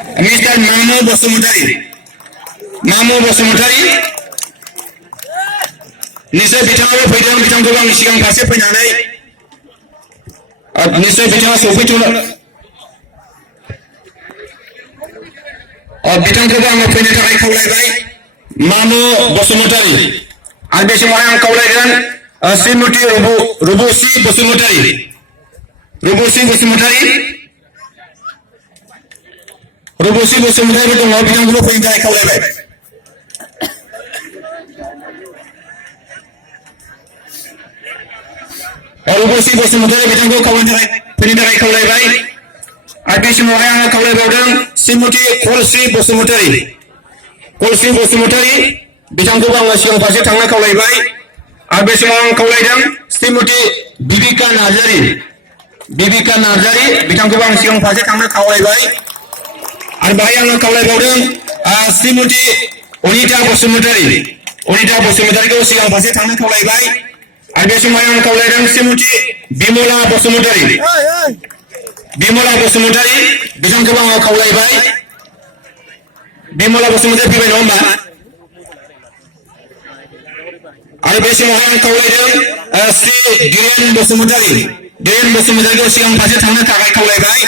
mister मामु Basumatary निश्चय बिथाङाबो फैदों बिथांखौ आं सिगां फारसे फैनानै निश्चय बिथाङा सफैथ'नो बिथांखौबो आङो फैनो थाखाय खावलायबाय मामु बसुमतारी आरो बे समाव आं खावलायगोन श्रीमती रुबुसि बसुमतारी दङ बिथांखौबो फैनो थाखाय खावलायबाय रुबुसि बसुमतारी बिथांखौ फैनो थाखाय खावलायबाय आरो बे समावहाय आङो खावलायबावदों श्रीमती कलश्री बसुमतारी बिथांखौबो आङो सिगां फारसे थांनो खावलायबाय आरो बे समाव आं खावलायदों श्रीमती बिबिका नार्जारी बिथांखौबो आं सिगां फारसे थांनो खावलायबाय आरो बाहाय आङो खावलायबावदों श्रीमती अनिता बसुमतारीखौ सिगां फारसे थांनो खावलायबाय आरो बे समाव आं खावलायदों श्रीमती बिमला बसुमतारी बिथांखौबो आङो खावलायबाय बिमला बसुमतारी फैबाय नङा होमबा आरो बे समावहाय आं खावलायदों श्री धीरेन बसुमतारीखौ सिगां फारसे थांनो थाखाय खावलायबाय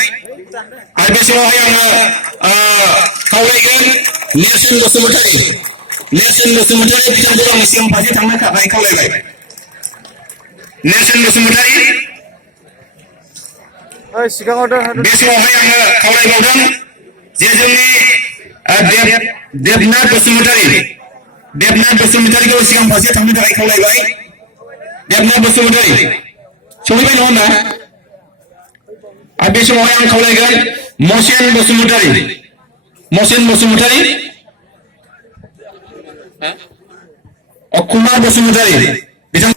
आरो बे समावहाय आङो खावलायगोन नेरसोन बसुमतारी बिथांखौ आङो सिगां फारसे थांनो थाखाय खावलायबाय नेरसोन बसुमतारी बे समावहाय आङो खावलायबावदों जे जोंनि देबनाथ बसुमतारीखौ सिगां फारसे थांनो थाखाय खावलायबाय देबनाथ बसुमतारी सफैबाय नङा होमबा आरो बे समावहाय आं खावलायगोन मसेन बसुमतारी कुमार बसुमतारी बिथां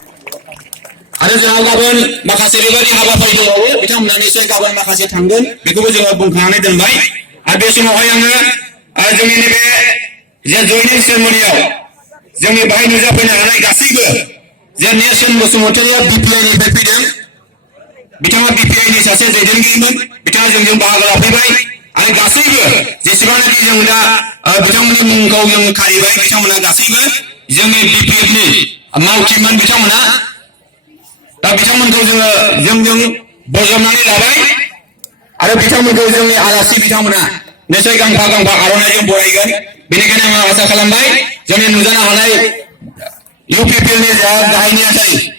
आरो जोंहा गाबोन माखासे बेबायदि हाबाफारि दंबावो बिथांमोना निश्चय गाबोन माखासे थांगोन बेखौबो जोङो बुंखांनानै दोनबाय आरो बे समावहाय आङो जोंनि नैबे जे जयनिं सेरेमनियाव जोंनि बाहाय नुजाफैनो हानाय गासैबो जे नेरसोन बसुमतारीया बिपिआइनिफ्राय फैदों बिथाङा बिपिआइनि सासे दैदेनगिरिमोन बिथाङा जोंजों बाहागो लाफैबाय आरो गासैबो जेसेबांनाखि जों दा बिथांमोननि मुंखौ जों खारिबाय बिथांमोना गासैबो जोंनि बिपिएफनि मावथिमोन बिथांमोना दा बिथांमोनखौ जोंजों बजबनानै लाबाय आरो बिथांमोनखौ जोंनि आलासि बिथांमोना निश्चय गांफा आर'नाइजों बरायगोन बेनिखायनो आं आसा खालामबाय जोंनि नुजानो हानाय इउपिपिएलनि गाहाय नेहाथारि